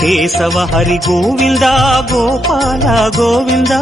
Keshava Hari Govinda Gopala Govinda.